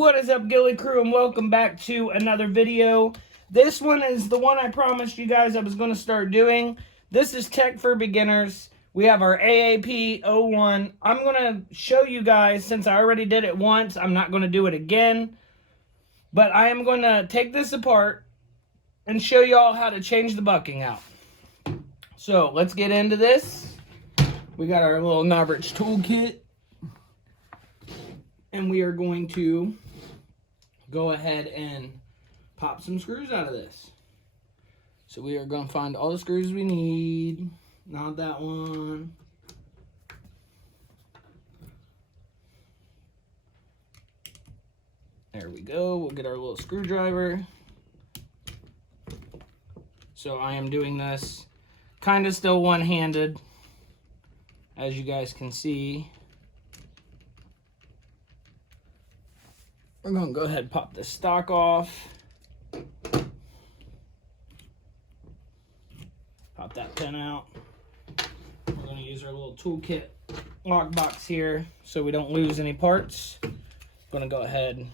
What is up, Gilly Crew, and welcome back to another video. This one is the one I promised you guys I was going to start doing. This is Tech for Beginners. We have our AAP-01. I'm going to show you guys, since I already did it once, I'm not going to do it again. But I am going to take this apart and show you all how to change the bucking out. So, let's get into this. We got our little Novrich toolkit. And we are going to go ahead and pop some screws out of this. So we are going to find all the screws we need. Not that one. There we go. We'll get our little screwdriver. So I am doing this kind of still one-handed, as you guys can see. We're going to go ahead and pop the stock off. Pop that pin out. We're going to use our little toolkit lock box here so we don't lose any parts. Going to go ahead and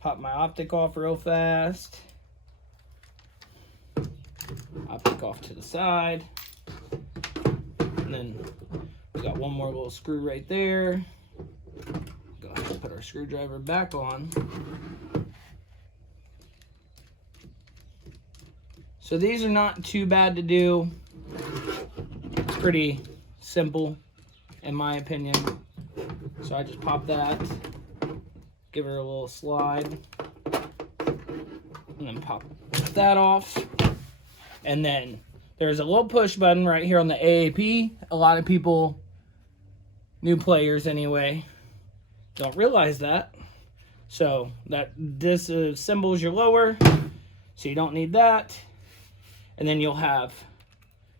pop my optic off real fast. Optic off to the side. And then we got one more little screw right there. Go ahead and put our screwdriver back on. So these are not too bad to do. It's pretty simple, in my opinion. So I just pop that, give her a little slide, and then pop that off. And then there's a little push button right here on the AAP. A lot of people, new players anyway, don't realize that. So that disassembles your lower, so you don't need that. And then you'll have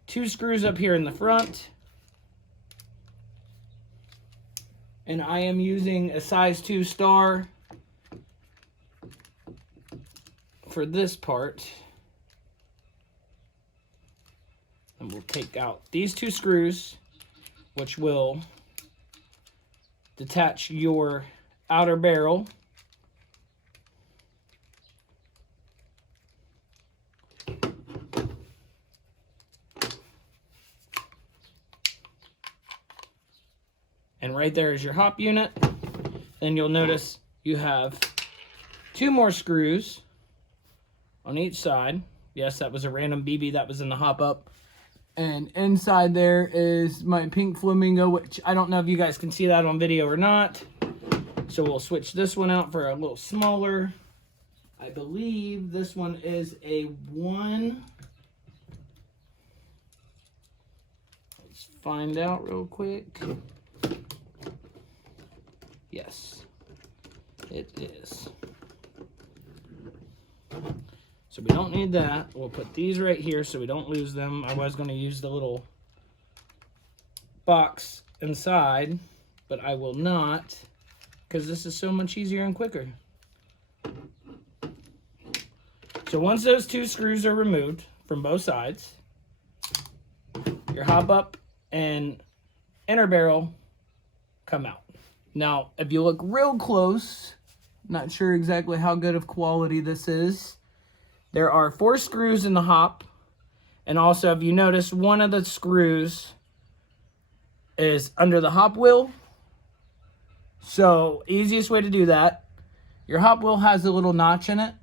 two screws up here in the front. And I am using a size 2 star for this part. And we'll take out these two screws, which will detach your outer barrel. And right there is your hop unit. Then you'll notice you have two more screws on each side. Yes, that was a random BB that was in the hop up. And inside there is my pink flamingo, which I don't know if you guys can see that on video or not. So we'll switch this one out for a little smaller. I believe this one is a 1. Let's find out real quick. Yes, it is. So we don't need that. We'll put these right here so we don't lose them. I was going to use the little box inside, but I will not, because this is so much easier and quicker. So once those two screws are removed from both sides, your hop up and inner barrel come out. Now, if you look real close, not sure exactly how good of quality this is, there are 4 screws in the hop. And also, if you notice, one of the screws is under the hop wheel. So, easiest way to do that, your hop wheel has a little notch in it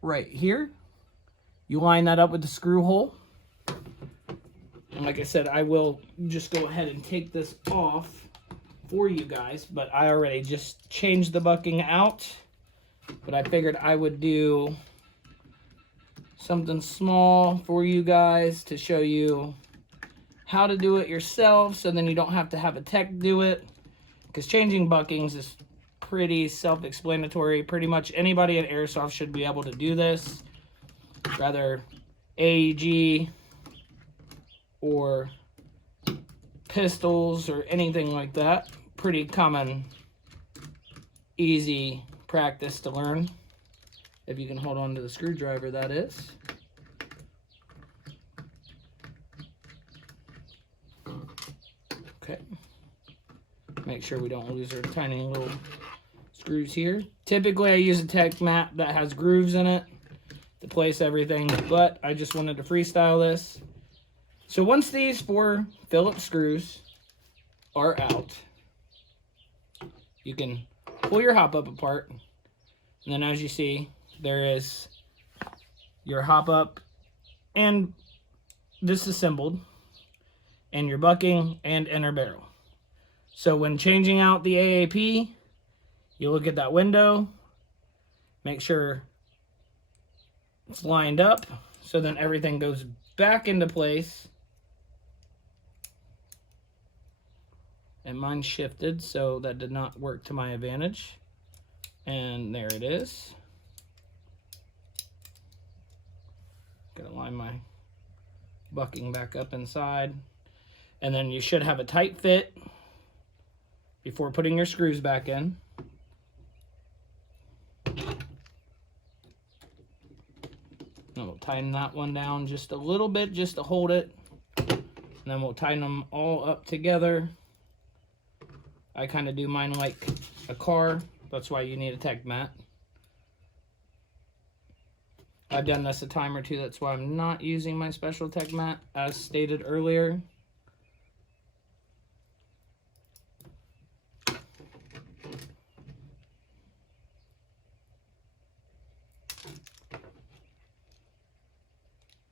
right here. You line that up with the screw hole. And like I said, I will just go ahead and take this off for you guys, but I already just changed the bucking out. But I figured I would do something small for you guys to show you how to do it yourself, so then you don't have to have a tech do it, because changing buckings is pretty self-explanatory. Pretty much anybody at Airsoft should be able to do this, rather AEG or pistols or anything like that. Pretty common, easy practice to learn, if you can hold on to the screwdriver, that is. Okay. Make sure we don't lose our tiny little screws here. Typically I use a tech mat that has grooves in it to place everything, but I just wanted to freestyle this. So once these 4 Phillips screws are out, you can pull your hop up apart, and then as you see, there is your hop up and disassembled, and your bucking and inner barrel. So when changing out the AAP, you look at that window, make sure it's lined up, so then everything goes back into place. And mine shifted, so that did not work to my advantage. And there it is. Gotta line my bucking back up inside. And then you should have a tight fit before putting your screws back in. And we'll tighten that one down just a little bit just to hold it. And then we'll tighten them all up together. I kind of do mine like a car. That's why you need a tech mat. I've done this a time or two. That's why I'm not using my special tech mat, as stated earlier.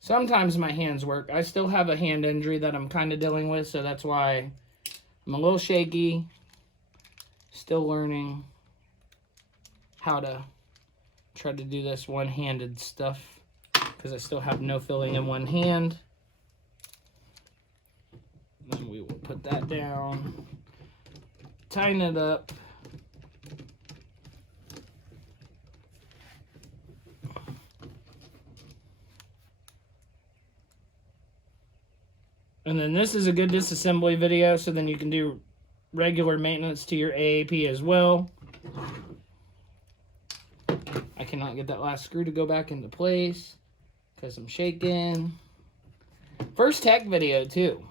Sometimes my hands work. I still have a hand injury that I'm kind of dealing with, so that's why I'm a little shaky. Still learning how to try to do this one-handed stuff because I still have no filling in one hand. Then we will put that down, tighten it up. And then this is a good disassembly video, so then you can do regular maintenance to your AAP as well. I cannot get that last screw to go back into place because I'm shaking. First tech video too,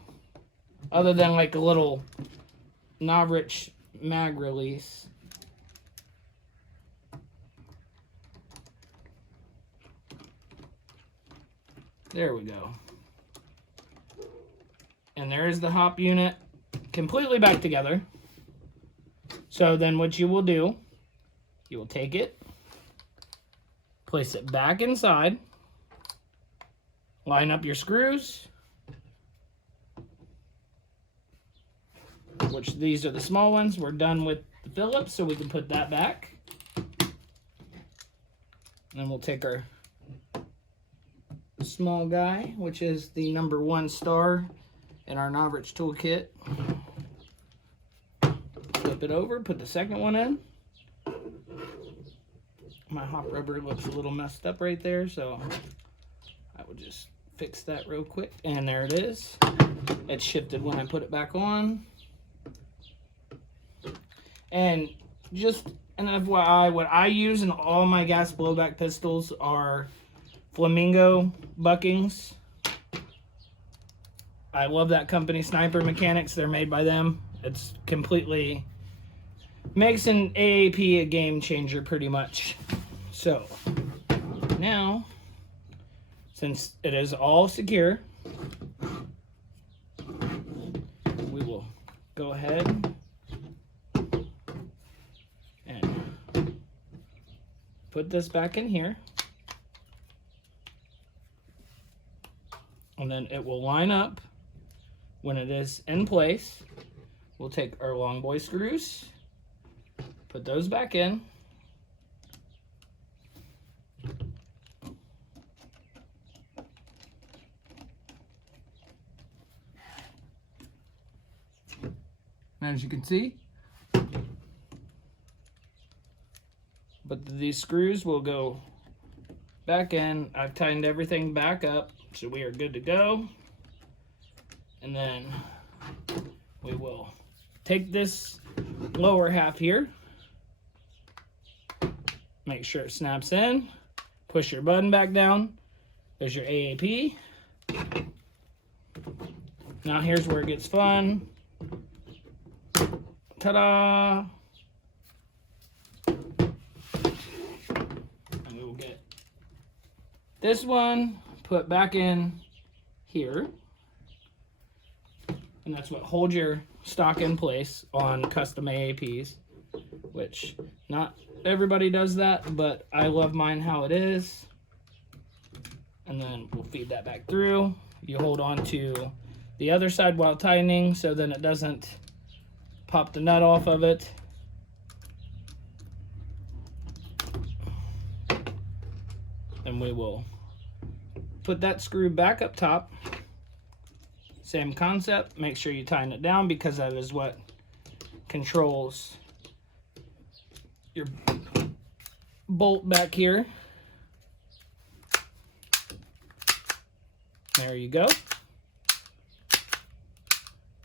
other than like a little Novrich mag release. There we go. And there's the hop unit completely back together. So then what you will do, you will take it, place it back inside, line up your screws, which these are the small ones. We're done with the Phillips, so we can put that back. And then we'll take our small guy, which is the #1 star in our Novrich toolkit. Flip it over, put the second one in. My hop rubber looks a little messed up right there, so I will just fix that real quick. And there it is. It shifted when I put it back on. And just an FYI, what I use in all my gas blowback pistols are Flamingo buckings. I love that company, Sniper Mechanics. They're made by them. It's completely makes an AAP a game changer pretty much. So now, since it is all secure, we will go ahead and put this back in here. And then it will line up when it is in place. We'll take our long boy screws, put those back in. And as you can see, but these screws will go back in. I've tightened everything back up, so we are good to go. And then we will take this lower half here, make sure it snaps in, push your button back down. There's your AAP. Now here's where it gets fun. Ta-da! we will get this one put back in here. And that's what holds your stock in place on custom AAPs, which not everybody does that, but I love mine how it is. And then we'll feed that back through. You hold on to the other side while tightening so then it doesn't pop the nut off of it. And we will put that screw back up top. Same concept, make sure you tighten it down because that is what controls your bolt back here. There you go.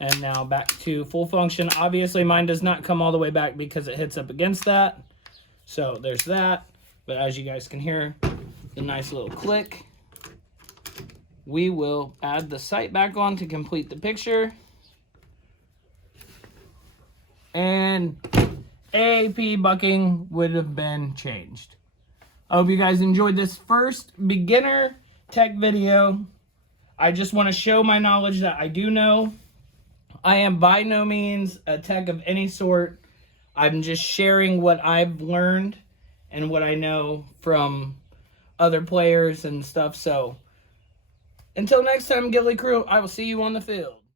And now back to full function. Obviously mine does not come all the way back because it hits up against that. So there's that. But as you guys can hear, the nice little click. We will add the sight back on to complete the picture. And AAP bucking would have been changed. I hope you guys enjoyed this first beginner tech video. I just want to show my knowledge that I do know. I am by no means a tech of any sort. I'm just sharing what I've learned and what I know from other players and stuff. So until next time, Ghillie Crew, I will see you on the field.